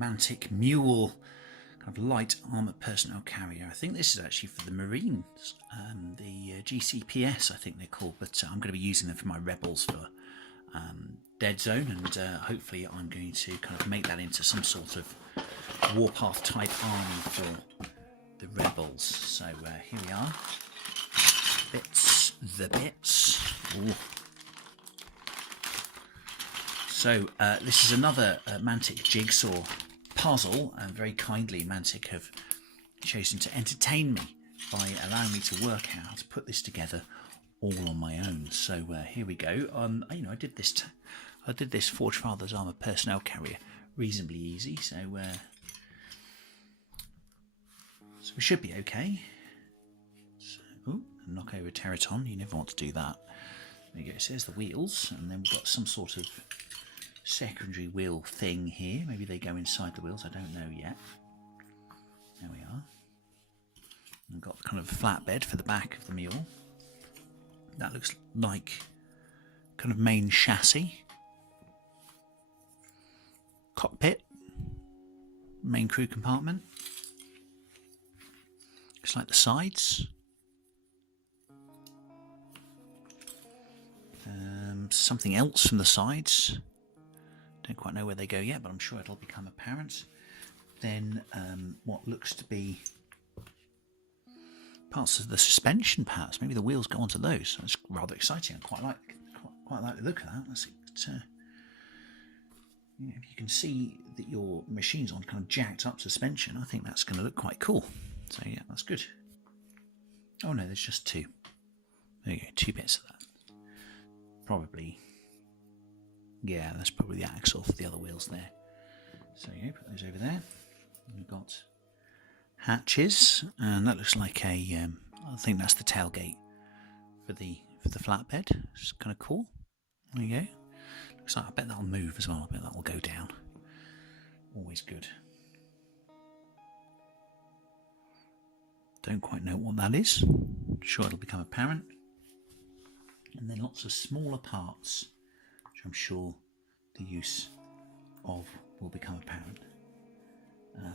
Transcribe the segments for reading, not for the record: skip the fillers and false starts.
Mantic Mule, kind of light armoured personnel carrier. I think this is actually for the Marines, the GCPS I think they're called, but I'm going to be using them for my Rebels for Deadzone, and hopefully I'm going to kind of make that into some sort of Warpath type army for the Rebels. So here we are, bits. Ooh. So this is another Mantic jigsaw puzzle, and very kindly Mantic have chosen to entertain me by allowing me to work out how to put this together all on my own. So here we go. You know, I did this Forge Father's armoured personnel carrier reasonably easy, so we should be okay. So, ooh, knock over Terraton. You never want to do that. There you go. So there's the wheels, and then we've got some sort of secondary wheel thing here. Maybe they go inside the wheels. I don't know yet. There we are. We've got the kind of flatbed for the back of the mule. That looks like kind of main chassis. Cockpit. Main crew compartment. Looks like the sides. Something else from the sides. Don't quite know where they go yet, but I'm sure it'll become apparent. Then what looks to be parts of the suspension pads. Maybe the wheels go onto those. That's rather exciting. I quite like the look of that. That's you know, if you can see that your machine's on kind of jacked up suspension, I think that's going to look quite cool. So yeah, that's good. Oh no, there's just two. There you go, 2 bits of that. Probably, yeah, that's probably the axle for the other wheels there. So yeah, put those over there. We've got hatches, and that looks like a, I think that's the tailgate for the flatbed. It's kind of cool. There you go. Looks like, I bet that'll move as well. I bet that'll go down. Always good. Don't quite know what that is. Sure it'll become apparent. And then lots of smaller parts, which I'm sure the use of will become apparent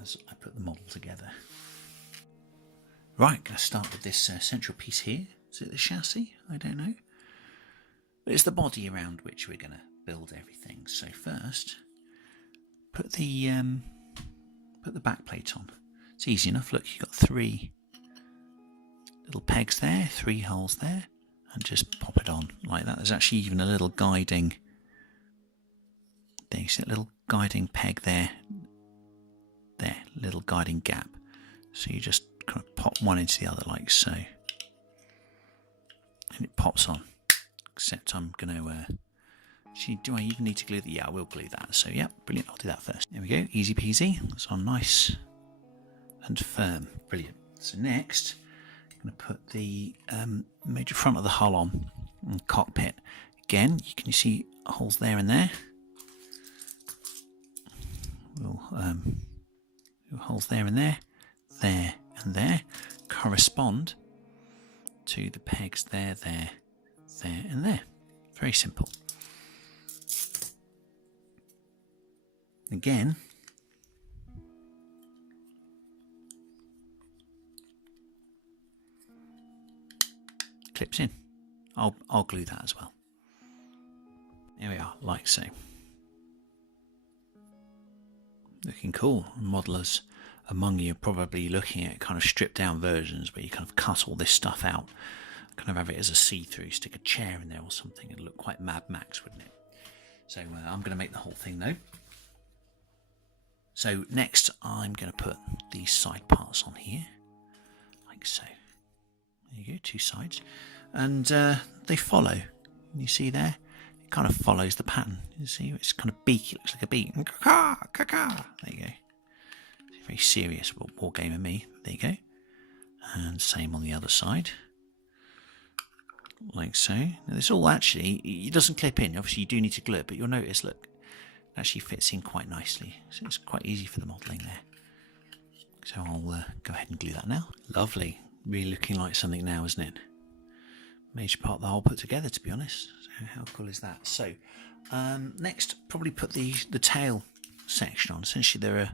as I put the model together. Right, going to start with this central piece here. Is it the chassis? I don't know. But it's the body around which we're going to build everything. So first, put the back plate on. It's easy enough. Look, you've got 3 little pegs there, 3 holes there, and just pop it on like that. There's actually even a little guiding. There you see a little guiding peg there. There, little guiding gap. So you just kind of pop one into the other like so, and it pops on. Except I'm going to. Do I even need to glue that? Yeah, I will glue that. So yeah, brilliant. I'll do that first. There we go. Easy peasy. That's on nice and firm. Brilliant. So next, I'm going to put the major front of the hull on and cockpit. Again, you can see holes there and there. Holes there and there, there and there, correspond to the pegs there, there, there and there. Very simple. Again, clips in. I'll glue that as well. There we are, like so. Looking cool. Modelers among you are probably looking at kind of stripped down versions where you kind of cut all this stuff out, kind of have it as a see-through, stick a chair in there or something. It'd look quite Mad Max, wouldn't it? So I'm going to make the whole thing though. So next I'm going to put these side parts on here, like so. There you go, 2 sides, and they follow. You see there? It kind of follows the pattern. You see, it's kind of beak. It looks like a beak. There you go. It's a very serious war gamer me. There you go. And same on the other side, like so. Now this all actually, it doesn't clip in. Obviously, you do need to glue it, but you'll notice, look, it actually fits in quite nicely. So it's quite easy for the modelling there. So I'll go ahead and glue that now. Lovely. Really looking like something now, isn't it? Major part of the whole put together, to be honest. So how cool is that? So next, probably put the tail section on. Essentially there are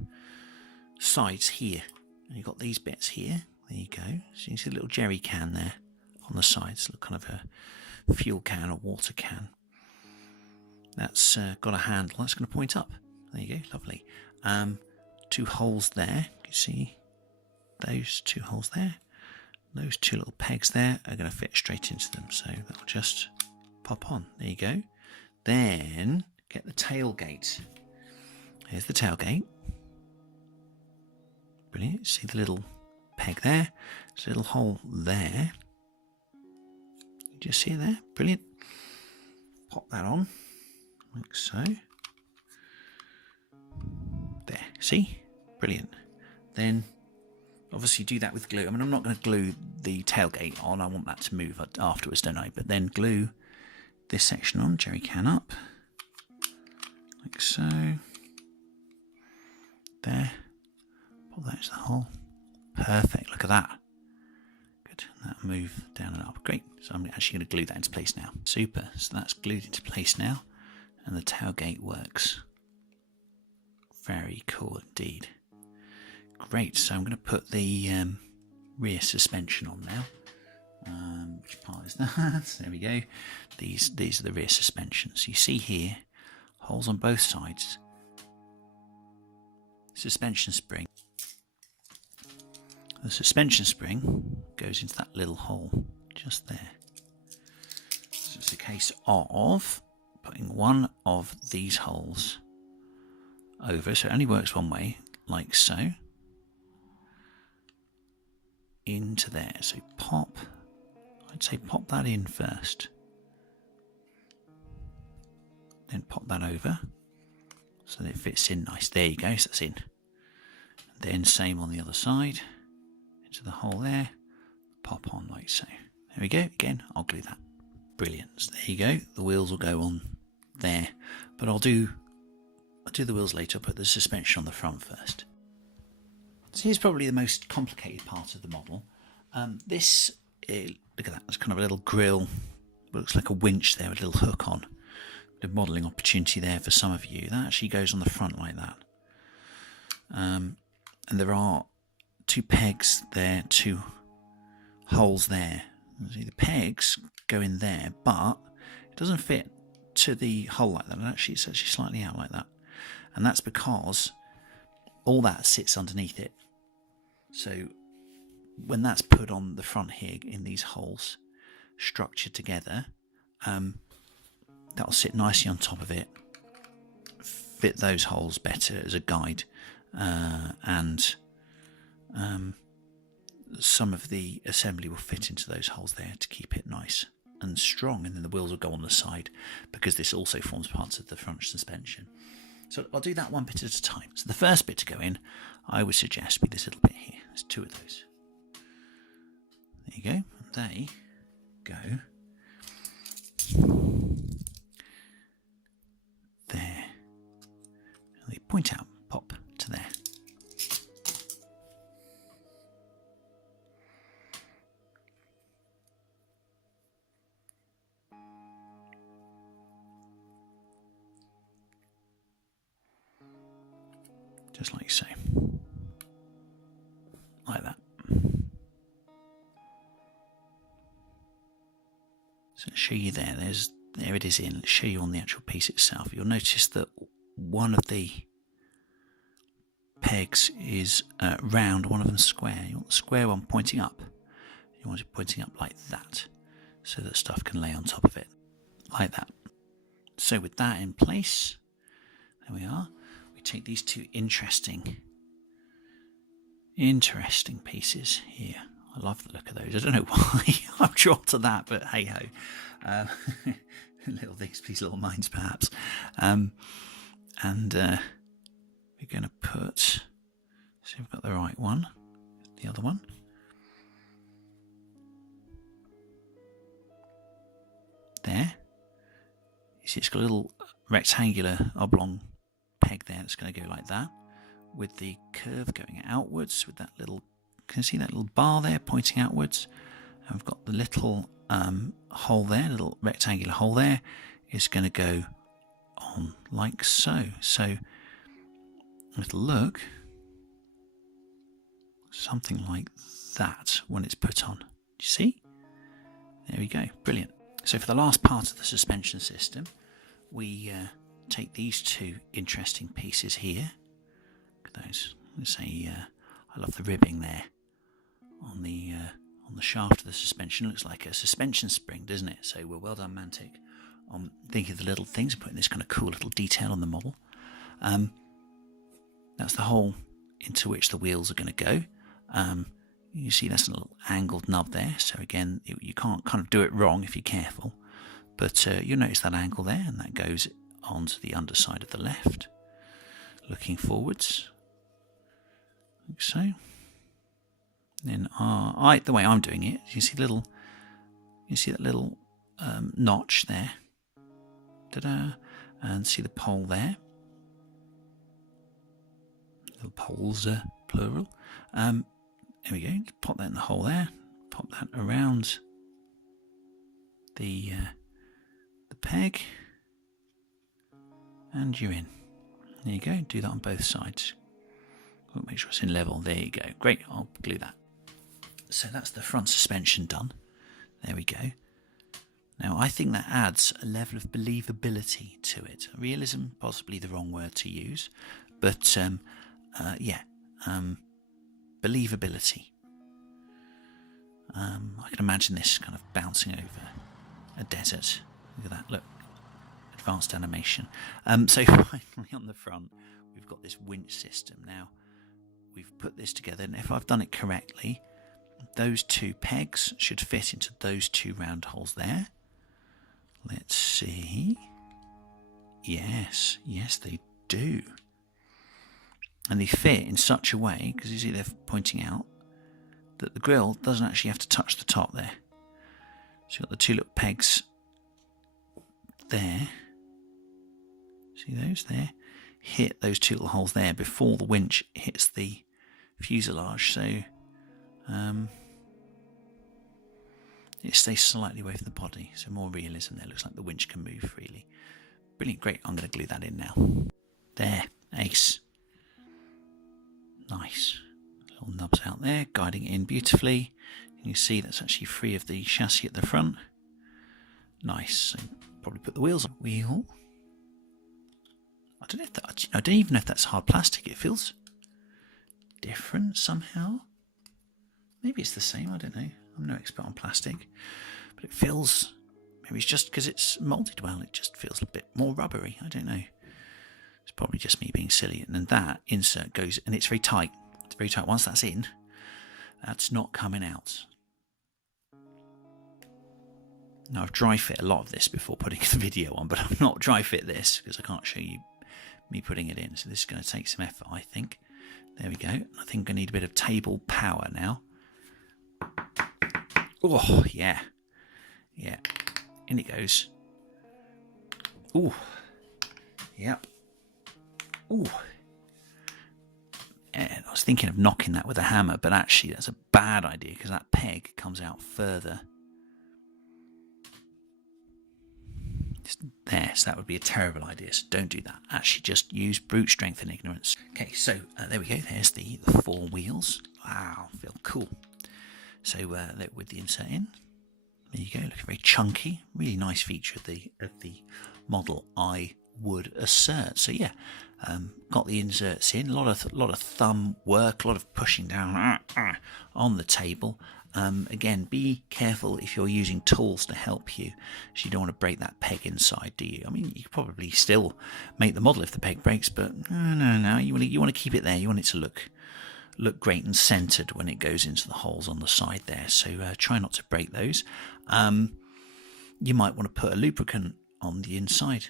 sides here, and you've got these bits here. There you go. So you see a little jerry can there on the sides, kind of a fuel can or water can. That's got a handle that's going to point up. There you go, lovely. 2 holes there. You see those 2 holes there. Those 2 little pegs there are going to fit straight into them, so that'll just pop on. There you go. Then get the tailgate. Here's the tailgate. Brilliant. See the little peg there. There's a little hole there. Just see it there. Brilliant. Pop that on like so. There. See? Brilliant. Then obviously do that with glue. I mean, I'm not going to glue the tailgate on. I want that to move afterwards, don't I? But then glue this section on, jerry can up, like so. There. Pop that into the hole. Perfect. Look at that. Good. That'll move down and up. Great. So I'm actually going to glue that into place now. Super. So that's glued into place now, and the tailgate works. Very cool indeed. Great. So I'm going to put the rear suspension on now. Which part is that? There we go. These are the rear suspensions. You see here, holes on both sides. Suspension spring. The suspension spring goes into that little hole just there. So it's a case of putting one of these holes over, so it only works one way, like so, into there. So I'd say pop that in first, then pop that over so that it fits in nice. There you go, so that's in. And then same on the other side, into the hole there, pop on like so. There we go. Again, I'll glue that. Brilliant. So there you go. The wheels will go on there, but I'll do the wheels later. I'll put the suspension on the front first. So here's probably the most complicated part of the model. Look at that, it's kind of a little grill, looks like a winch there with a little hook on. The modelling opportunity there for some of you. That actually goes on the front like that. And there are 2 pegs there, 2 holes there. See, the pegs go in there, but it doesn't fit to the hole like that. It's actually slightly out like that. And that's because all that sits underneath it. So when that's put on the front here in these holes, structured together, that'll sit nicely on top of it, fit those holes better as a guide, and some of the assembly will fit into those holes there to keep it nice and strong, and then the wheels will go on the side because this also forms part of the front suspension. So I'll do that one bit at a time. So the first bit to go in, I would suggest, be this little bit here. There's 2 of those. There you go. And they go there. And they point out, pop to there. Just like so. Like that. So I'll show you there. There it is in. Let's show you on the actual piece itself. You'll notice that one of the pegs is round, one of them square. You want the square one pointing up. You want it pointing up like that, so that stuff can lay on top of it. Like that. So with that in place, there we are. We take these 2 interesting pieces here. I love the look of those. I don't know why I'm drawn to that, but hey ho. These little minds perhaps. And we're going to put, see if we've got the right one, the other one. There. You see it's got a little rectangular oblong peg there that's going to go like that, with the curve going outwards, with that little, can you see that little bar there pointing outwards? And we've got the little hole there, little rectangular hole there, is going to go on like so. So it'll look something like that when it's put on. Do you see? There we go. Brilliant. So for the last part of the suspension system, we take these two interesting pieces here. Look at those. Let's say I love the ribbing there on the shaft of the suspension. Looks like a suspension spring, doesn't it? So well done, Mantic, on thinking of the little things and putting this kind of cool little detail on the model. That's the hole into which the wheels are going to go. You see that's a little angled nub there, so again you can't kind of do it wrong if you're careful, but you'll notice that angle there, and that goes onto the underside of the left, looking forwards, like so. Then the way I'm doing it, you see that little notch there, ta-da, and see the pole there, little poles, plural. There we go, pop that in the hole there, pop that around the peg, and you're in. There you go, do that on both sides. We'll make sure it's in level, there you go. Great, I'll glue that. So that's the front suspension done. There we go. Now I think that adds a level of believability to it. Realism, possibly the wrong word to use, but believability. I can imagine this kind of bouncing over a desert. Look at that, look. Advanced animation. So finally on the front, we've got this winch system. Now, we've put this together, and if I've done it correctly, those two pegs should fit into those two round holes there. Let's see. Yes, they do. And they fit in such a way, because you see they're pointing out, that the grill doesn't actually have to touch the top there. So you've got the two little pegs there. See those there? Hit those two little holes there before the winch hits the fuselage. So it stays slightly away from the body. So more realism there. Looks like the winch can move freely. Brilliant, great. I'm going to glue that in now. There, ace. Nice. Little nubs out there, guiding it in beautifully. And you see that's actually free of the chassis at the front. Nice. So probably put the wheels on. Wheel. I don't even know if that's hard plastic. It feels different somehow. Maybe it's the same. I don't know. I'm no expert on plastic, but it feels. Maybe it's just because it's molded well. It just feels a bit more rubbery. I don't know. It's probably just me being silly. And then that insert goes, and it's very tight. It's very tight. Once that's in, that's not coming out. Now I've dry fit a lot of this before putting the video on, but I've not dry fit this because I can't show you me putting it in. So this is going to take some effort, I think. There we go. I think I need a bit of table power now. Oh, yeah. Yeah. In it goes. Ooh. Yep. Ooh. And I was thinking of knocking that with a hammer, but actually that's a bad idea because that peg comes out further. Just there, so that would be a terrible idea, so don't do that. Actually just use brute strength and ignorance. Okay, so there we go, there's the four wheels. Wow, feel cool. So with the insert in, there you go, looking very chunky. Really nice feature of the model, I would assert. So yeah, got the inserts in, a lot of thumb work, a lot of pushing down on the table. Again, be careful if you're using tools to help you, so you don't want to break that peg inside, do you? I mean, you could probably still make the model if the peg breaks, but no, you want to keep it there. You want it to look great and centered when it goes into the holes on the side there. So try not to break those. You might want to put a lubricant on the inside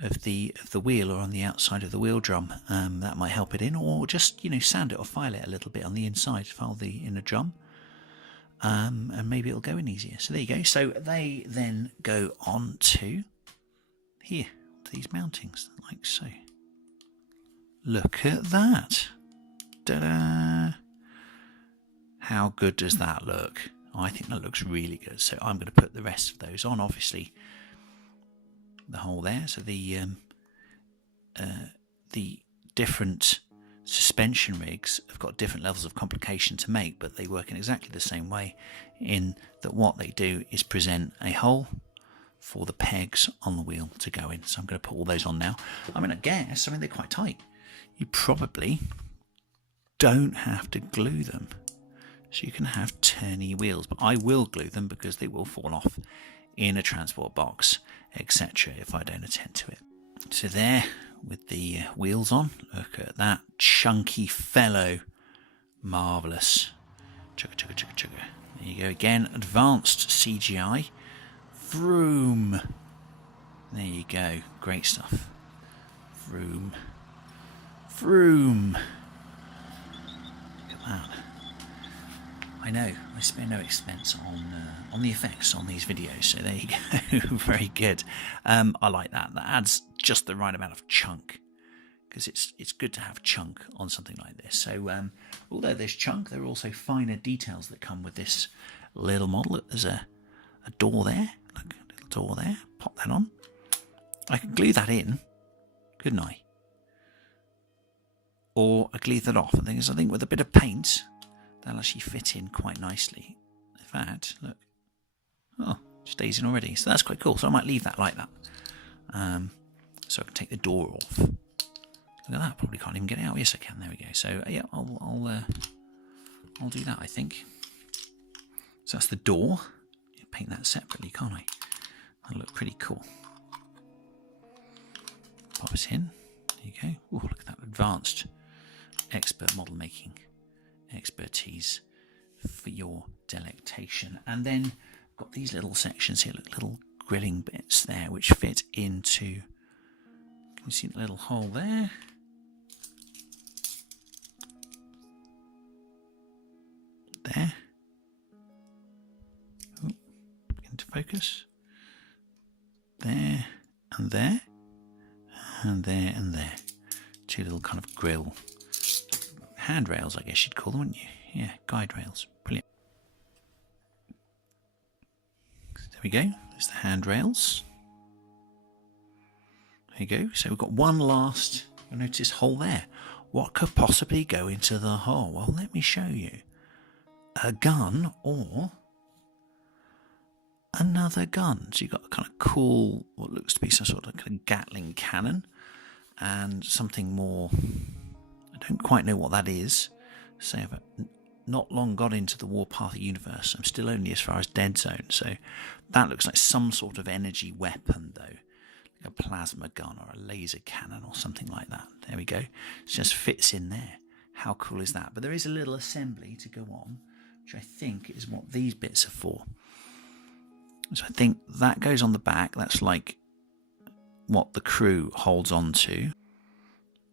of the wheel or on the outside of the wheel drum. That might help it in, or just sand it or file it a little bit on the inside, file the inner drum. And maybe it'll go in easier. So there you go. So they then go on to here, to these mountings, like so. Look at that. Ta-da! How good does that look? I think that looks really good. So I'm going to put the rest of those on. Obviously, the hole there. So the different suspension rigs have got different levels of complication to make, but they work in exactly the same way, in that what they do is present a hole for the pegs on the wheel to go in. So I'm going to put all those on now. I mean, they're quite tight. You probably don't have to glue them, so you can have turny wheels, but I will glue them because they will fall off in a transport box, etc., if I don't attend to it. So there, with the wheels on, look at that chunky fellow. Marvellous. Chugga, chugga, chugga, chugga. There you go again. Advanced CGI. Vroom. There you go. Great stuff. Vroom. Vroom. Look at that. I know, I spare no expense on the effects on these videos, so there you go. Very good. I like that. That adds just the right amount of chunk, because it's good to have chunk on something like this. So although there's chunk, there are also finer details that come with this little model. Look, there's a door there. Look, a little door there. Pop that on. I could glue that in, couldn't I? Or I glue that off. I think with a bit of paint, that'll actually fit in quite nicely. In fact, look. Oh, stays in already. So that's quite cool. So I might leave that like that. So I can take the door off. Look at that. Probably can't even get it out. Yes, I can. There we go. So yeah, I'll do that, I think. So that's the door. Paint that separately, can't I? That'll look pretty cool. Pop it in. There you go. Oh, look at that advanced expert model making expertise for your delectation. And then got these little sections here, little grilling bits there, which fit into, can you see the little hole there? There. Oh, into focus. There and there. And there and there. Two little kind of grill handrails, I guess you'd call them, wouldn't you? Yeah, guide rails. Brilliant. There we go. There's the handrails. There you go. So we've got one last, you'll notice, hole there. What could possibly go into the hole? Well, let me show you. A gun or another gun. So you've got a kind of cool, what looks to be some sort of kind of Gatling cannon, and something more, I don't quite know what that is. So I've not long got into the Warpath universe. I'm still only as far as Deadzone. So that looks like some sort of energy weapon, though. Like a plasma gun or a laser cannon or something like that. There we go. It just fits in there. How cool is that? But there is a little assembly to go on, which I think is what these bits are for. So I think that goes on the back. That's like what the crew holds on to.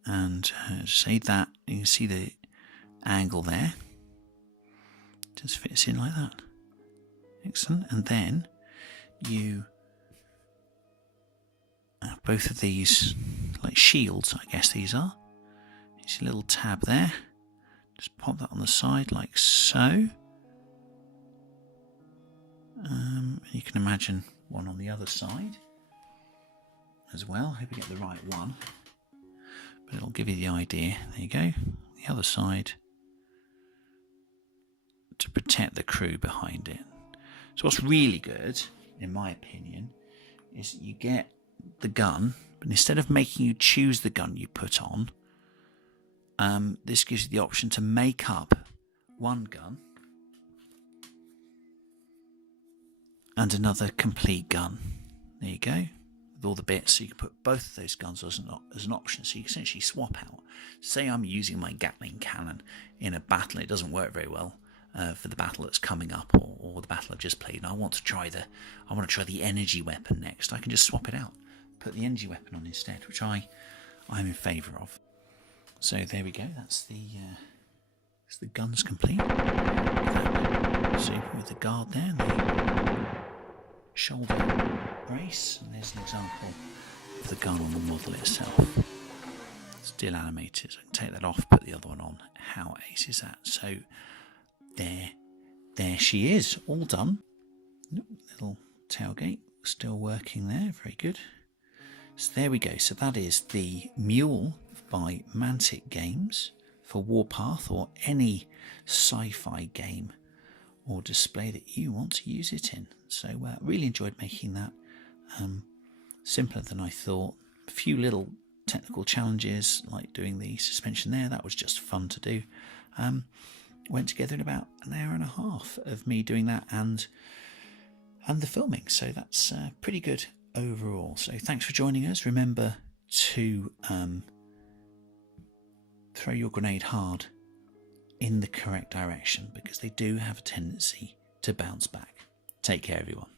And say that, you can see the angle there. Just fits in like that. Excellent. And then you have both of these like shields, I guess these are. You see a little tab there. Just pop that on the side like so. You can imagine one on the other side as well. Hope you get the right one. But it'll give you the idea. There you go. The other side to protect the crew behind it. So what's really good, in my opinion, is that you get the gun, but instead of making you choose the gun you put on, this gives you the option to make up one gun and another complete gun. There you go. With all the bits, so you can put both of those guns as an option, so you can essentially swap out. Say I'm using my Gatling cannon in a battle, it doesn't work very well for the battle that's coming up, or the battle I've just played, and I want to try the energy weapon next. I can just swap it out, put the energy weapon on instead, which I'm in favour of. So there we go. That's the guns complete. So with the guard there, and the shoulder brace, and there's an example of the gun on the model itself. Still animated. So I can take that off, put the other one on. How ace is that? So there she is, all done. Little tailgate still working there. Very good. So there we go. So that is the Mule by Mantic Games for Warpath or any sci-fi game or display that you want to use it in. So really enjoyed making that. Simpler than I thought. A few little technical challenges like doing the suspension there. That was just fun to do. Went together in about an hour and a half of me doing that and the filming. So that's pretty good overall. So thanks for joining us. Remember to throw your grenade hard in the correct direction because they do have a tendency to bounce back. Take care, everyone.